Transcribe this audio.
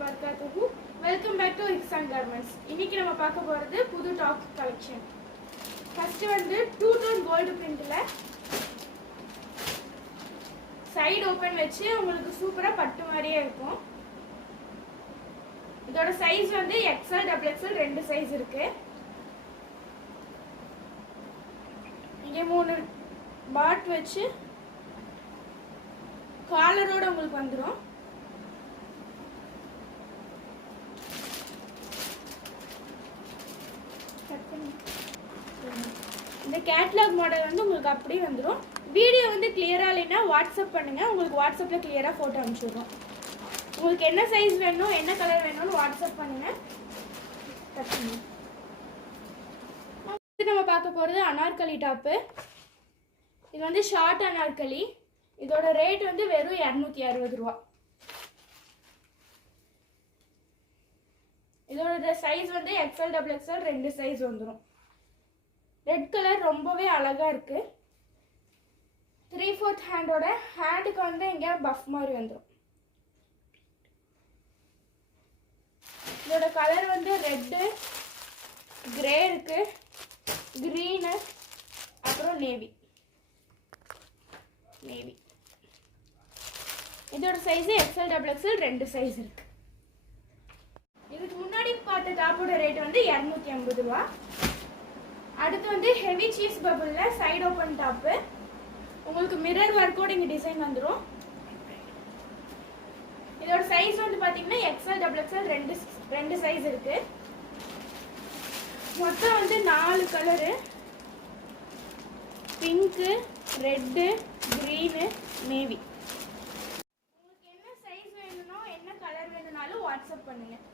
வபரகாத்துஹு welcome back to Ihsan garments இன்னைக்கு நம்ம பார்க்க போகிறது புது டாப் கலெக்ஷன் ஃபர்ஸ்ட் வந்து டூ டோன் கோல்டு பிரிண்டில் சைடு ஓப்பன் வச்சு உங்களுக்கு சூப்பராக பட்டு மாதிரியே இருக்கும். இதோட சைஸ் வந்து எக்ஸல் டபுள் எக்ஸ்எல் ரெண்டு சைஸ் இருக்கு. இங்கே மூணு பாட் வச்சு காலரோட உங்களுக்கு வந்துடும் இந்த கேட்லாக் மாடல் வந்து உங்களுக்கு அப்படியே வந்துடும் வீடியோ வந்து கிளியராக இல்லைன்னா வாட்ஸ்அப் பண்ணுங்கள் உங்களுக்கு வாட்ஸ்அப்பில் கிளியராக ஃபோட்டோ அனுப்பிச்சிடுறோம். உங்களுக்கு என்ன சைஸ் வேணும் என்ன கலர் வேணும்னு வாட்ஸ்அப் பண்ணுங்கள் கட் நம்ம பார்க்க போகிறது அனார்கலி டாப்பு இது வந்து ஷார்ட் அனார்கலி. இதோட ரேட் வந்து வெறும் இரநூத்தி அறுபது ரூபா. இதோட சைஸ் வந்து எக்ஸ்எல் டபுள் எக்ஸ்எல் ரெண்டு சைஸ் வந்துடும் ரெட் கலர் ரொம்பவே அழகாக இருக்குது த்ரீ ஃபோர்த் ஹேண்டோட ஹேண்டுக்கு வந்து இங்கே பஃப் மாதிரி வந்துடும் இதோட கலர் வந்து ரெட்டு கிரே இருக்கு க்ரீனு அப்புறம் நேவி நேவி இதோட சைஸு எக்ஸ்எல் டபுள் எக்ஸ்எல் ரெண்டு சைஸ் இருக்குது முன்னாடி டாப்போட ரேட் வந்து இரநூத்தி ஐம்பது ரூபா. அடுத்து வந்து ஹெவி சீஸ் பபுளில் சைடு ஓப்பன் டாப்பு உங்களுக்கு மிரர் ஒர்க்கோட இங்கே டிசைன் வந்துடும் இதோட சைஸ் வந்து பார்த்தீங்கன்னா எக்ஸ்எல் டபுள் எக்ஸ்எல் ரெண்டு ரெண்டு சைஸ் இருக்கு. மொத்தம் வந்து நாலு colour pink red green navy உங்களுக்கு என்ன சைஸ் வேணும்னோ என்ன கலர் வேணும்னாலும் வாட்ஸ்அப் பண்ணுங்கள்